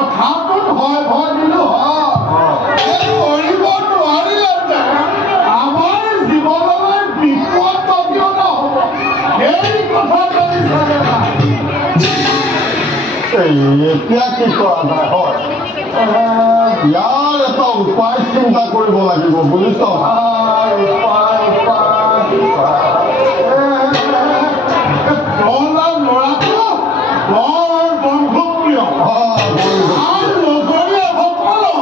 কথাটো ভয় ভয় দিলো কৰিব নোৱাৰিলে যে আমাৰ জীৱনলৈ বিপদ কিয় নহ'ব সেই কথা যদি চালে এতিয়া কি কৰা যায় হয় ইয়াৰ এটা উপায় চিন্তা কৰিব লাগিব বুজিছ ল'ৰাটো বৰ বন্ধুপ্ৰিয় আৰু লগৰীয়া সকলক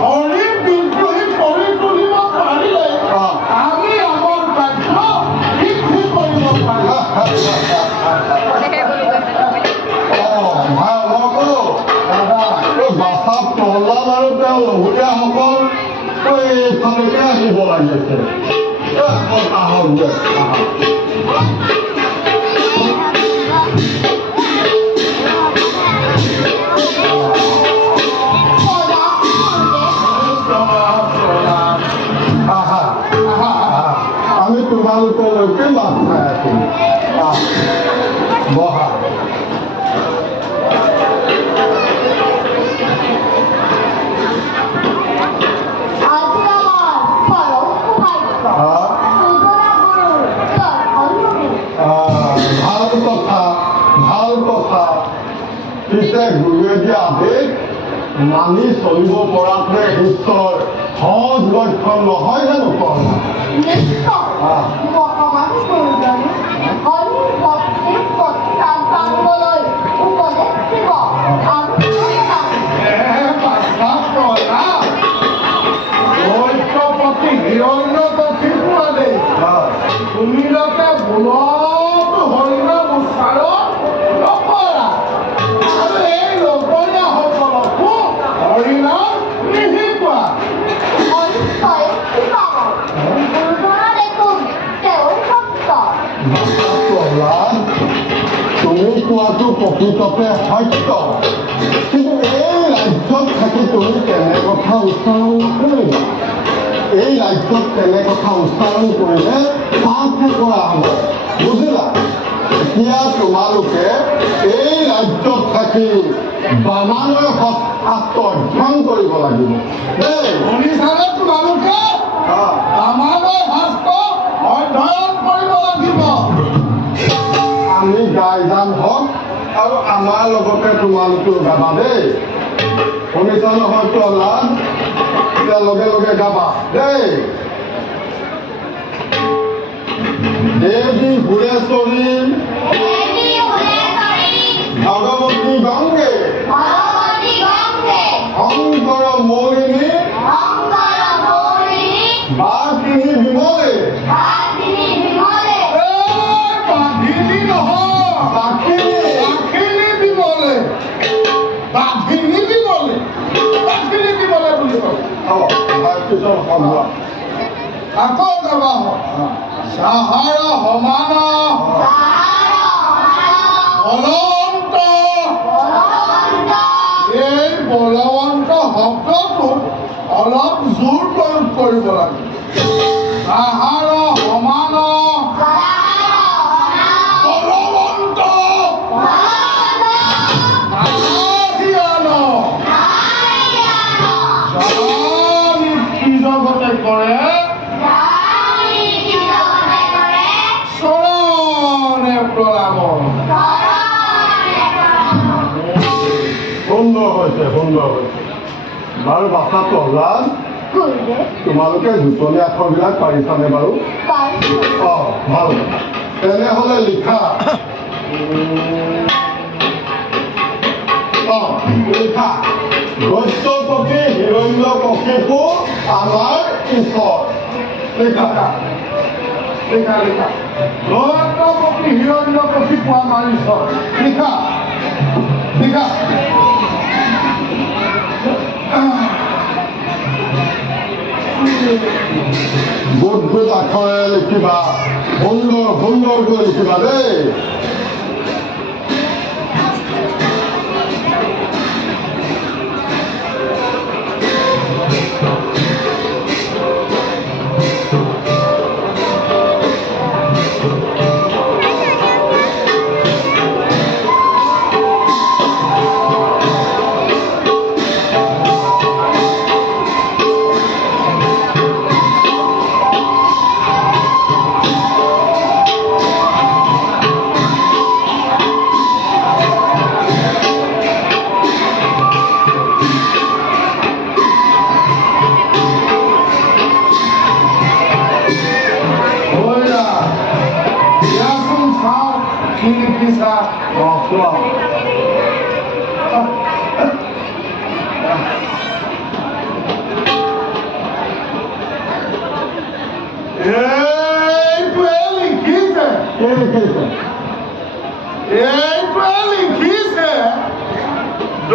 হৰি বিদ্ৰোহী কৰি তুলিব পাৰিলে আমি আমাৰ কাৰ্য সিদ্ধি কৰিব পাৰিম বাছা প্ৰহ্লাদ আৰু তেওঁ লগৰীয়াসকল এইফালকে আহিব লাগিছে আমি তোমালোকলৈকে মাছ খাই আছো বহা ভাল কথা পিছে গুৰুৱে দিয়া আদেশ মানি চলিব পৰাটোৱে ঈশ্বৰ সহজ লক্ষণ নহয় জানো তুমিলোকে ভুলতো হৰিনাম উচ্চাৰণ নকৰা আৰু এই লগৰীয়াসকলকো হৰিনাম নিশিকোৱা তুমি কোৱাটো প্ৰকৃততে সত্য কিন্তু এই ৰাজ্যত থাকি তুমি তেনে কথা উচ্চাৰণ নকৰিবা এই ৰাজ্যত তেনে কথা উচ্চাৰণ কৰিলে পাপহে কৰা হ'ব বুজিলা এতিয়া তোমালোকে এই ৰাজ্যত থাকি বামানৰ শাস্ত্ৰ অধ্যয়ন কৰিব লাগিব দেই শুনিছানে তোমালোকে বামানৰ শাস্ত্ৰ অধ্যয়ন কৰিব লাগিব আমি গাই যাম হওক আৰু আমাৰ লগতে তোমালোকেও গাবা দেই শুনিছা নহয় প্ৰহ্লাদ এতিয়া লগে লগে গাবা দেই দেৱী সুৰেশ্বৰী ভগৱতী গংগে শংকৰ মৌলিনী বাঘিনী বিমলে বাঘিনী নহয় বাঘিনী বিমলে বাঘিনী বিমলে বাঘিনী বিমলে বুলি কয় তাৰপিছত শব্দ আকৌ যাবা সাহাৰ সমান বলৱন্ত এই বলৱন্ত শব্দটোত অলপ জোৰ প্ৰয়োগ কৰিব লাগে সাহাৰ সমান বলৱন্ত কি জগতে কৰে চৰণে প্ৰণাম সুন্দৰ হৈছে বাৰু বাছা প্ৰহ্লাদ তোমালোকে জোটনি আখৰবিলাক পাৰিছানে বাৰু ভাল তেনেহ'লে লিখা লিখা দৈত্যপতি হিৰণ্যকশিপু আমাৰ ঈশ্বৰ লিখা লিখা লিখা দৈত্যপতি হিৰণ্যকশিপু আমাৰ ঈশ্বৰ লিখা লিখা গোট আখৰে লিখিবা সুন্দৰকৈ লিখিবা দেই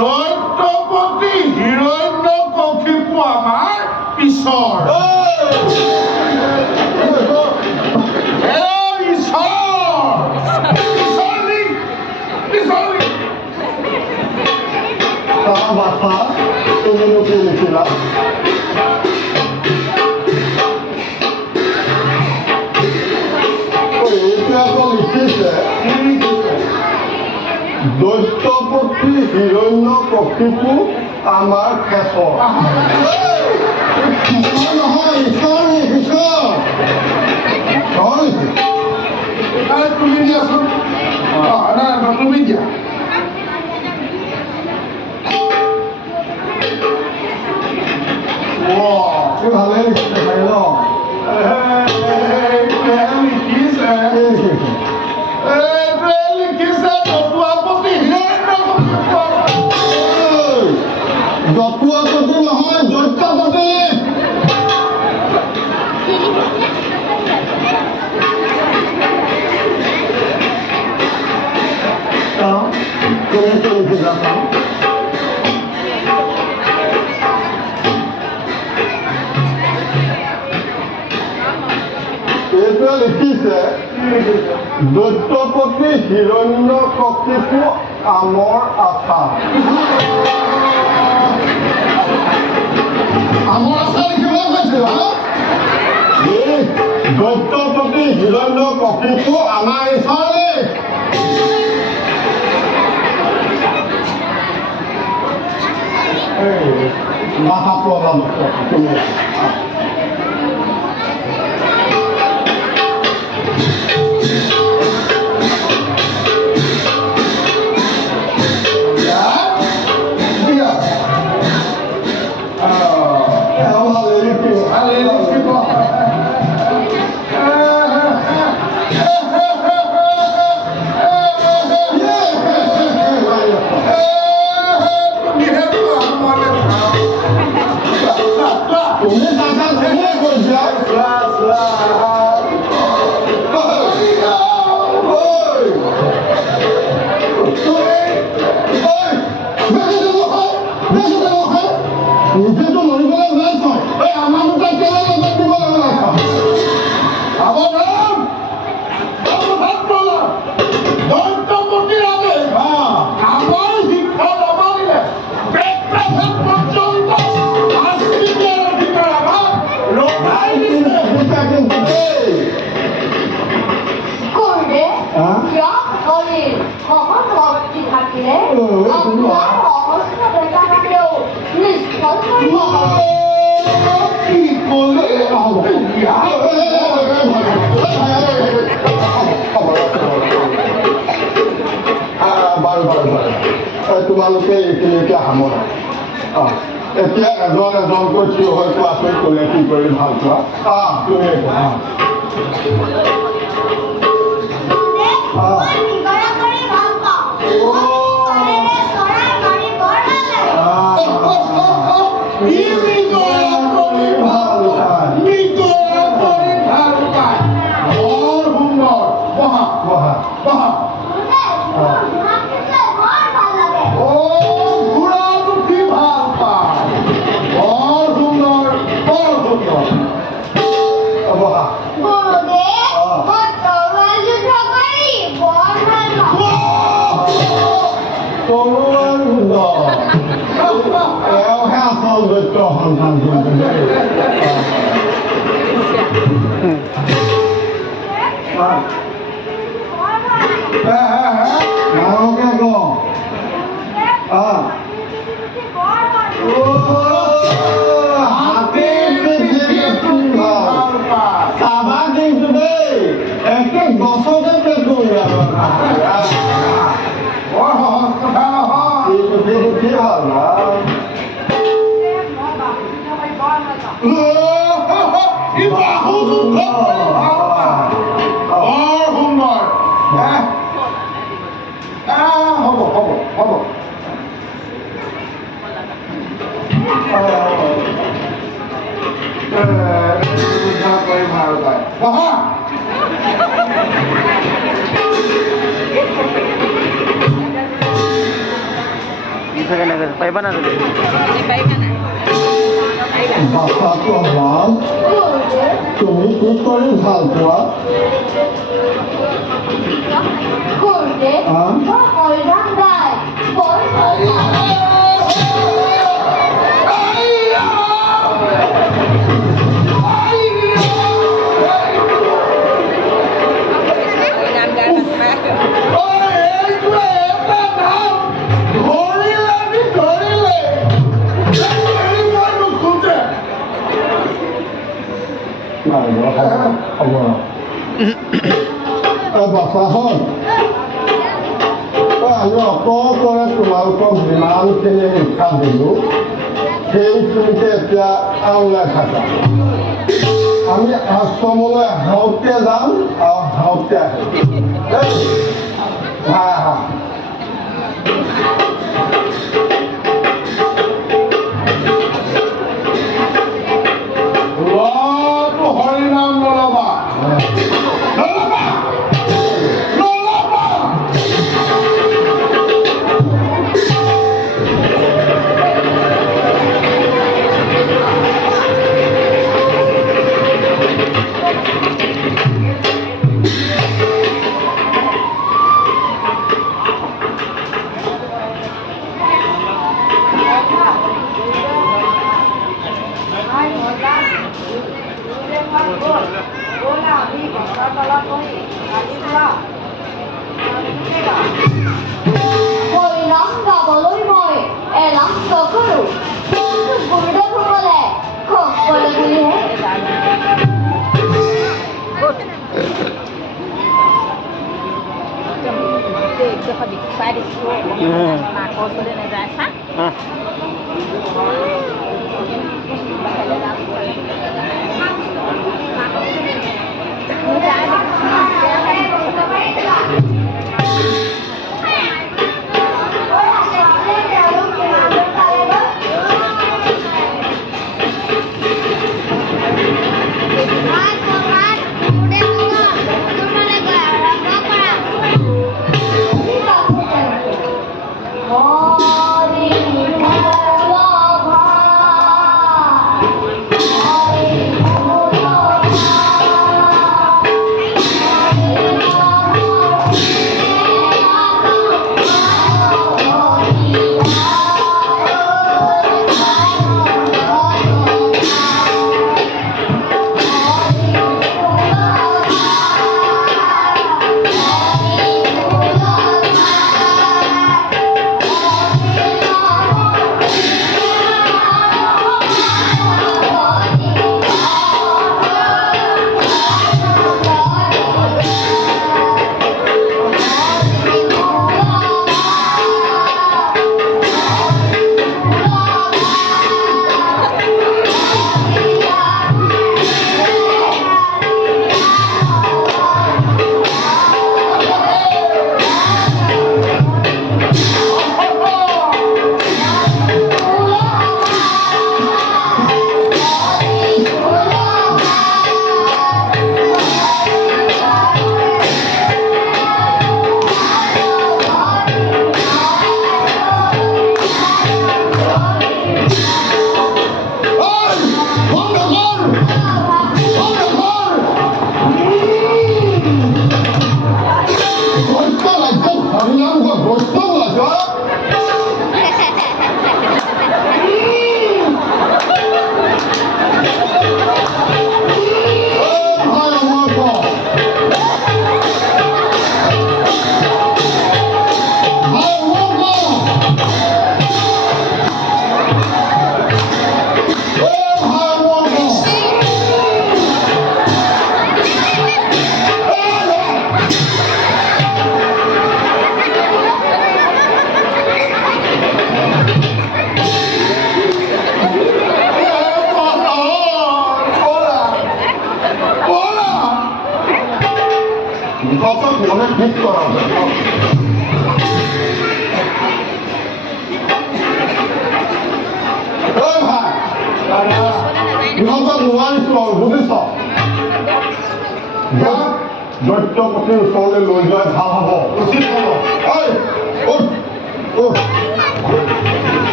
দৈত্যপতি হিৰণ্য কশিপু আমাৰ পিছৰ বাছা তুমিনো কি লিখিলা এতিয়া আকৌ লিখিছে দৈত্যপতি হিৰণ্য কশিপু আমাৰ খেচৰ নহয় ঈশ্বৰ তুমি দিয়াচোন তুমি দিয়া ভালে লিখিছে ভাই ন জতুৱাপতি নহয় দৈত্যপতি তুমি কি লিখিছা এইটোৱে লিখিছে দৈত্যপতি হিৰণ্য কশিপু আমৰ আশা আমৰ আশা লিখিবলৈ কৈছিল দৈত্যপতি হিৰণ্য কশিপু আমাৰ ঈশ্বৰে ভাষাটো অলপ তুমি নিজেতো মৰিবলৈ ওলাইছ এই আমাৰ দুটাই কেলে লগত দিবলৈ ওলাইছ সাৱধান দৈত্যপতি ৰাজে আমাৰ শিক্ষা নামানিলে পেট্ৰাঘাত পৰ্যন্ত শাস্তি দিয়াৰ অধিকাৰ আমাক ৰখাই দিছে কিন্তু কৰবে জগৎ সহজ ভক্তি থাকিলে আপনাৰ অবস্থা দেখা থাকলেও নিষ্ফল কৰিব কি ক'লে বাৰু তোমালোকে এইখিনিকে সামৰা এতিয়া এজন এজনকৈ থিয় হৈ কোৱাচোন ক'লে কি কৰি ভাল পোৱা তুমি সন্ধান সেখানে পাৰিবা না যদি বাচ্চাটো ভাল তুমি কি কৰি ভাল পোৱা Kurde, oj, randaj, boj, নাই হ'ব বাচ্চাখন আমি অকলৰে তোমালোকক যিমানখিনি শিক্ষা দিলোঁ সেইখিনিকে এতিয়া আওলাই থাকা আমি আশ্ৰমলৈ হাওঁতে যাম আৰু হাওঁতে আহিম দেই আহা আহা ল'ৰাটো হৰিনাম নল'বা নল'বা নল'বা হৰিনাম গাবলৈ মই এলাহ নকৰোঁ কিন্তু গুৰুদেৱসকলে খুব ক'লে বুলিহে মনে ঠিক কৰা হবে ইহঁতক নোৱাৰিছো আৰু বুজিছ দৈত্যপতিৰ ওচৰলৈ লৈ যোৱাই ভাল হ'ব উচিত হ'ব